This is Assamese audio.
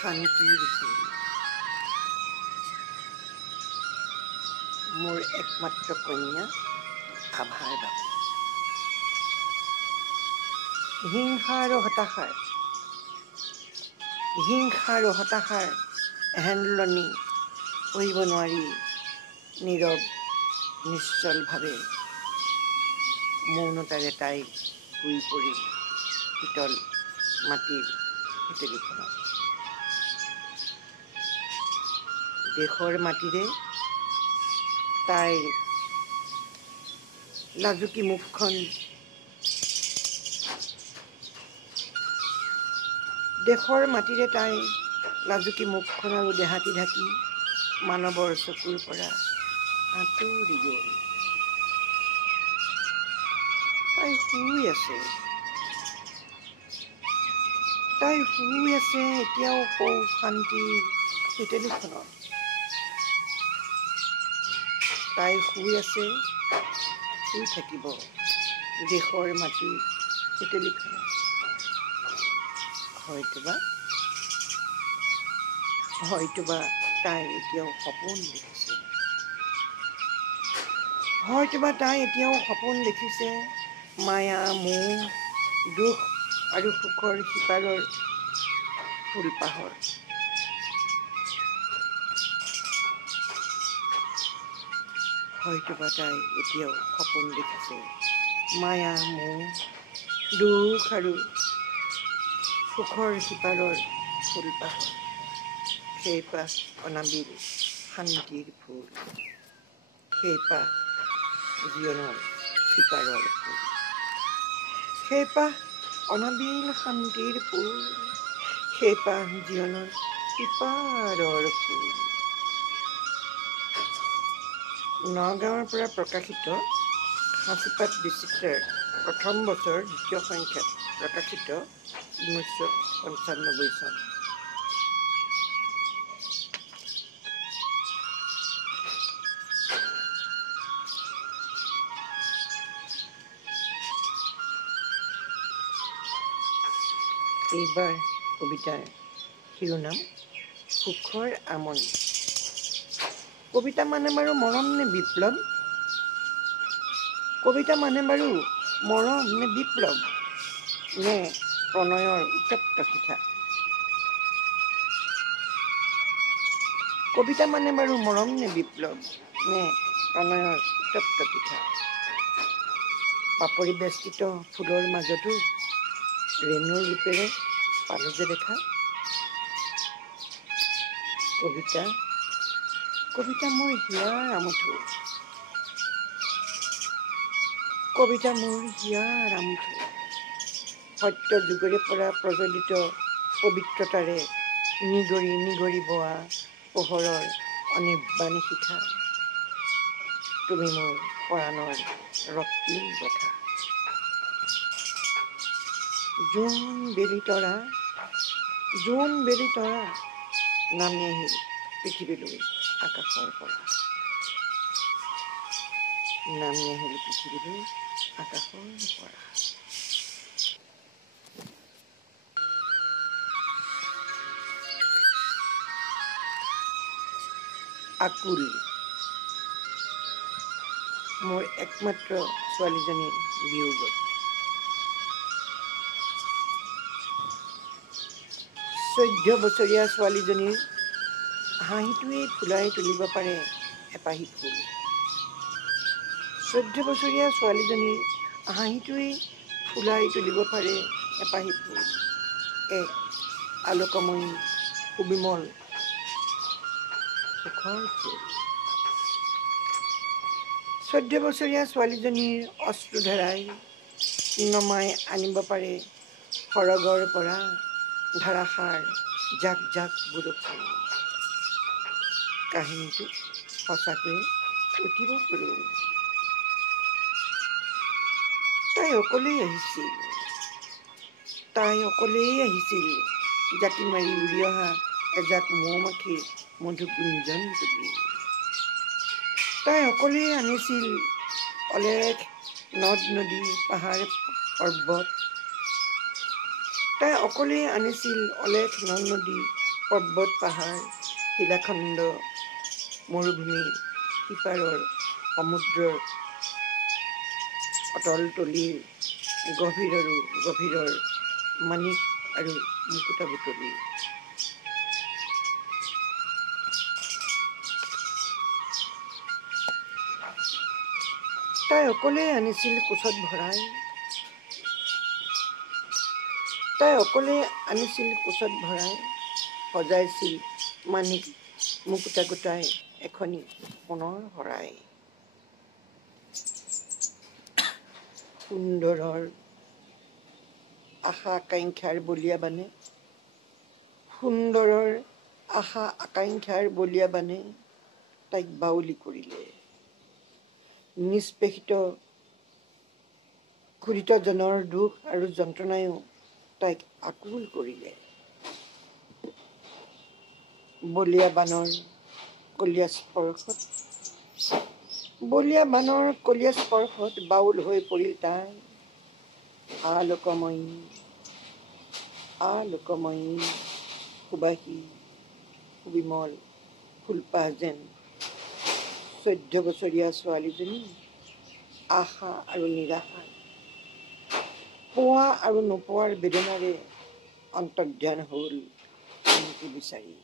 শান্তিৰ ফুল মোৰ একমাত্ৰ কন্যা আভাৰ বাবে হিংসা আৰু হতাশাৰ হেনলনি সহিব নোৱাৰি নীৰৱ নিশ্চলভাৱে মৌনতাৰে তাই শুই পৰিল শীতল মাটিৰ হেতেলিখনত। দেশৰ মাটিৰে তাইৰ লাজুকী মুখখন আৰু দেহাটি ঢাকি মানৱৰ চকুৰ পৰা আঁতৰি গ'ল। তাই শুই আছে এতিয়াও সৌ শান্তিৰ হেতেলিখনত। তাই শুই থাকিব দেশৰ মাটিৰ হেতেলিখনত। হয়তোবা তাই এতিয়াও সপোন দেখিছে মায়া মোহ দুখ আৰু সুখৰ সিপাৰৰ ফুলপাহৰ। হয়তোবা তাই এতিয়াও সপোন দেখিছে মায়া মোহ দুখ আৰু সুখৰ সিপাৰৰ ফুলপাহৰ। সেইপাহ অনাবিল শান্তিৰ ফুল, সেইপাহ জীৱনৰ সিপাৰৰ ফুল, সেইপাহ অনাবিল শান্তিৰ ফুল, সেইপাহ জীৱনৰ সিপাৰৰ ফুল। নগাঁৱৰ পৰা প্ৰকাশিত সাঁচিপাত বিচিত্ৰাৰ প্ৰথম বছৰ ২য় সংখ্যাত প্ৰকাশিত ১৯৯৫ চন। এইবাৰ কবিতাৰ শিৰোনাম সুখৰ আমনি। কবিতা মানে বাৰু মৰম নে বিপ্লৱ? কবিতা মানে বাৰু মৰম নে বিপ্লৱ নে প্ৰণয়ৰ উত্তপ্ত শিখা? কবিতা মানে বাৰু মৰম নে বিপ্লৱ নে প্ৰণয়ৰ উত্তপ্ত শিখা? পাপৰি বেষ্টিত ফুলৰ মাজতো ৰেণুৰ ৰূপেৰে পালো যে দেখা। কবিতা মোৰ হিয়াৰ আমঠু, কবিতা মোৰ হিয়াৰ আমঠু। সত্য যুগৰে পৰা প্ৰজ্বলিত পবিত্ৰতাৰে নিগৰি নিগৰি বোৱা পোহৰৰ অনিৰ্বাণী শিখা। তুমি মোৰ পৰাণৰ ৰক্তিম ৰেখা। জোন বেলি তৰা নামি আহিল পৃথিৱীলৈ আকাশৰ পৰা। আকুল মোৰ একমাত্ৰ ছোৱালীজনীৰ বিয়োগত। 14 বছৰীয়া ছোৱালীজনীৰ হাঁহিটোৱেই ফুলাই তুলিব পাৰে এপাহি ফুল। 14 বছৰীয়া ছোৱালীজনীৰ হাঁহিটোৱেই ফুলাই তুলিব পাৰে এপাহি ফুল। এক আলোকময়ী সুবিমল সুখৰ ফুল। 14 বছৰীয়া ছোৱালীজনীৰ অশ্ৰুধাৰাই নমাই আনিব পাৰে সৰগৰ পৰা ধাৰাসাৰ জাক জাক বৰষুণ। কাহিনীটো সঁচাকৈয়ে অতীৱ কৰুণ। তাই অকলেই আহিছিল জাতি মাৰি উৰি অহা এজাক মৌ-মাখিৰ মধুগুঞ্জন তুলি। তাই অকলেই আনিছিল অলেখ নদ নদী পাহাৰ পৰ্বত। তাই অকলেই আনিছিল অলেখ নদ নদী পৰ্বত পাহাৰ শিলাখণ্ড মৰুভূমি সিপাৰৰ সমুদ্ৰৰ অতল তলিৰ গভীৰ আৰু গভীৰৰ মাণিক আৰু মুকুতা বুটলি তাই অকলে আনিছিল কোচত ভৰাই সজাইছিল মাণিক মুকুতা গোটাই এখনি সোণৰ শৰাই সুন্দৰৰ আশা আকাংক্ষাৰ বলীয়া বানে তাইক বাউলি কৰিলে নিষ্পেষিত ক্ষুধিতজনৰ দুখ আৰু যন্ত্ৰণায়ো তাইক আকুল কৰিলে বলীয়া বানৰ কলীয়া স্পৰ্শত বাউল হৈ পৰিল তাই আলোকময়ী সুবাসী সুবিমল ফুলপাহ যেন 14 বছৰীয়া ছোৱালীজনী আশা আৰু নিৰাশা পোৱা আৰু নোপোৱাৰ বেদনাৰে অন্তৰ্ধান হল শান্তি বিচাৰি